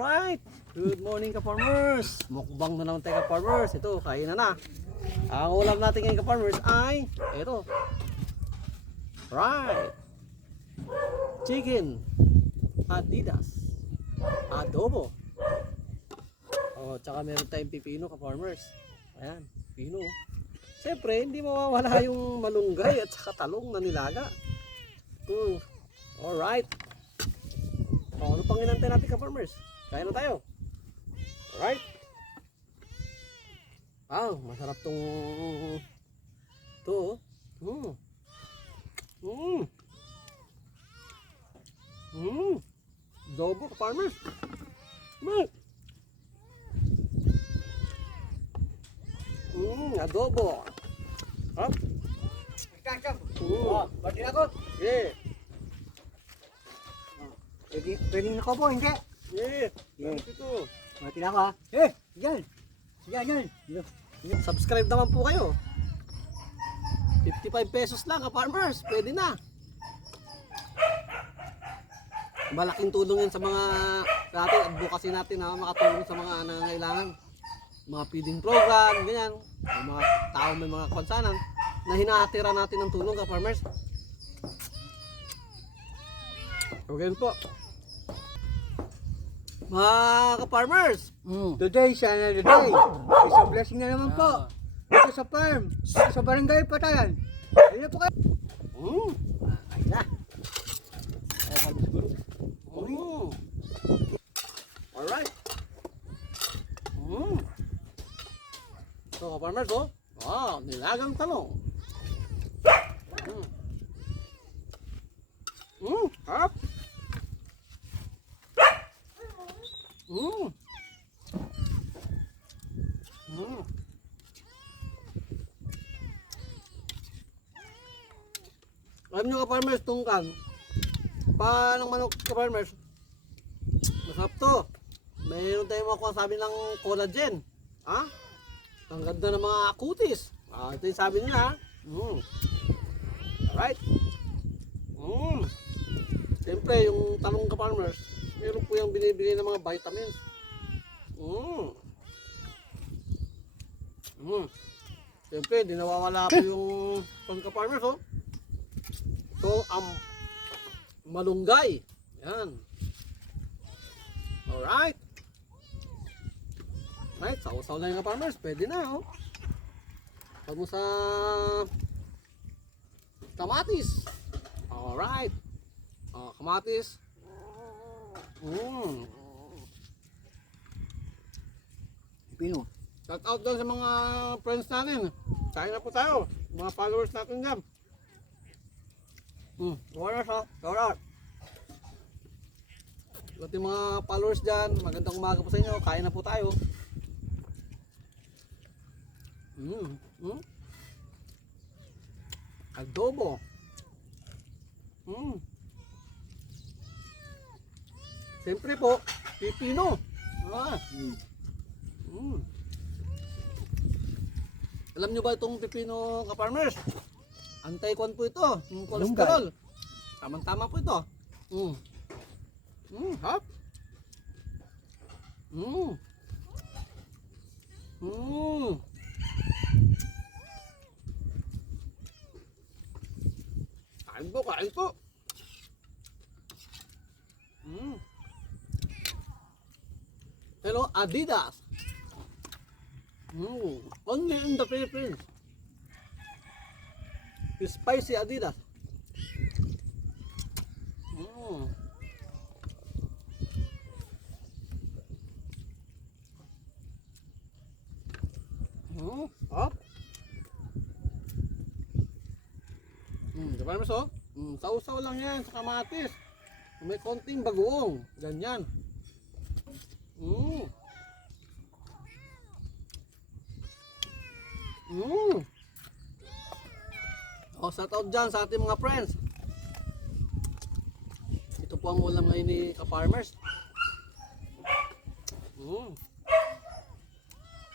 Alright! Good morning ka-farmers! Mukbang na naman tayo ka-farmers. Ito, kain na. Ang ulam natin ngayon ka-farmers ay ito. Right! Chicken, Adidas, adobo. Oh, tsaka meron tayong pipino ka-farmers. Ayan, pipino. Siyempre, hindi mawawala yung malunggay at saka talong na nilaga. Alright! Oh, ano pang inantay natin ka-farmers? Kain na tayo. Alright. Wow, masarap tong ito. Adobo ka-farmers. Adobo. Hop. Pwede na ko? Yeah. Pwede na ko po, hindi? Yeah. Yeah. Ito. Pwede na ko ha? Yan. Yan. Subscribe naman po kayo. 55 pesos lang ka-farmers. Pwede na. Malaking tulong yun sa mga natin, advocacy natin na makatulong sa mga nangangailangan. Mga feeding program, ganyan. Yung mga tao may mga konsanan na hinahatira natin ng tulong ka-farmers. So ganyan po. Mga ka-farmers, Today is another day. It's a blessing na naman po. Dito sa farm. Sa barangay Patayan. Ayun na po kayo. Ayun na. Alright. So ka-farmers, oh. Wow, nilagang talong. Harap. Alam nyo ka-farmers, tungkan panang manok ka-farmers, masarap to. Mayroon tayong makuha sabi ng collagen. Ha? Ang ganda ng mga kutis. Ito yung sabi nila. Alright. Siyempre yung talong ka-farmers, meron po yung binibigay ng mga vitamins. Siyempre, di nawawala po yung pangka-farmers, oh. So, malunggay. Yan. Alright. Right, sausaw na yung ka-farmers. Pwede na, oh. Pag mo sa kamatis. Alright. Kamatis. Pino. Shout out doon sa mga friends natin. Kain na po tayo. Mga followers natin dyan. Shout out. Shout out. At yung mga followers dyan, magandang umaga po sa inyo. Kain na po tayo. Adobo. Siyempre po, pipino. Alam nyo ba itong pipino ka-farmers? Anti-kwan po ito, yung cholesterol. Tamang-tama po ito. Hop. Kain po. Hello, Adidas. Only in the Philippines. Spicy Adidas. Hop. Diba naman so? Sausaw lang yan sa kamatis. May konting bagoong. Ganyan. Shout out dyan sa ating mga friends. Ito po ang ulam ngayon ni ka-farmers.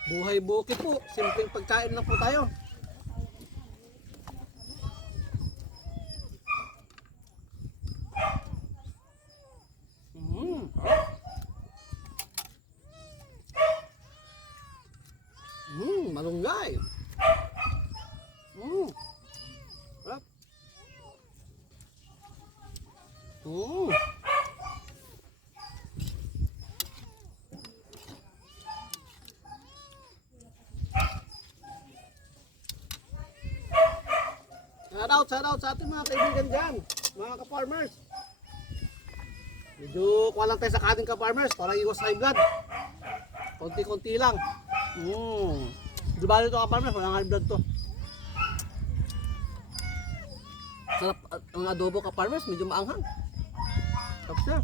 Buhay bukid po. Simpleng pagkain lang po tayo. barangay. Sarap. Shout out sa ating mga kaibigan dyan, mga ka-farmers. Medyo kuha lang tayo sa kating ka-farmers para iwas high blood. Konti-konti lang. Di ba ito ka-farmers, walang high blood to. Sarap ang adobo ka-farmers, medyo maanghang. Sarap siya.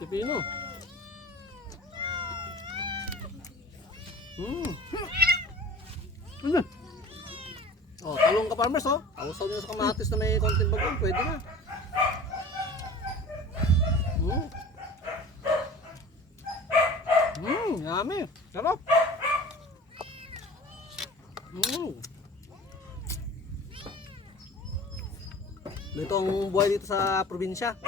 Pipino. Oh, talong ka-farmers, oh. Tausaw nyo sa kamatis na may konting bagong, pwede na. Yummy. Sarap. Ito ang buhay dito sa probinsya.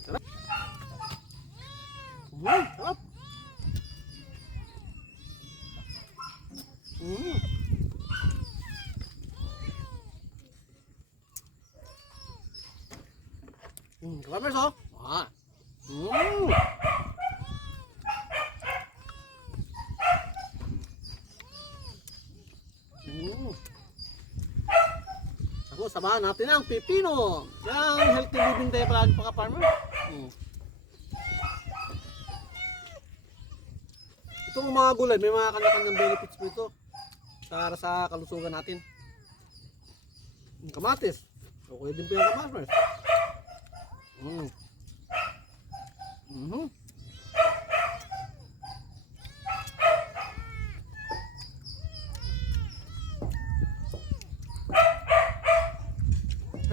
Sarap. Sarap. Farmers, oh. Ako, samahan natin ang pipino. Yung healthy living tayo palagi pa ka-farmer. Itong mga gulay, may mga kanya-kanyang benefits po ito para sa kalusugan natin. Kamatis. Okay din po yung ka-farmers. Sa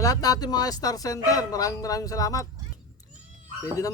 lahat natin mga star sender, maraming salamat. Pwede naman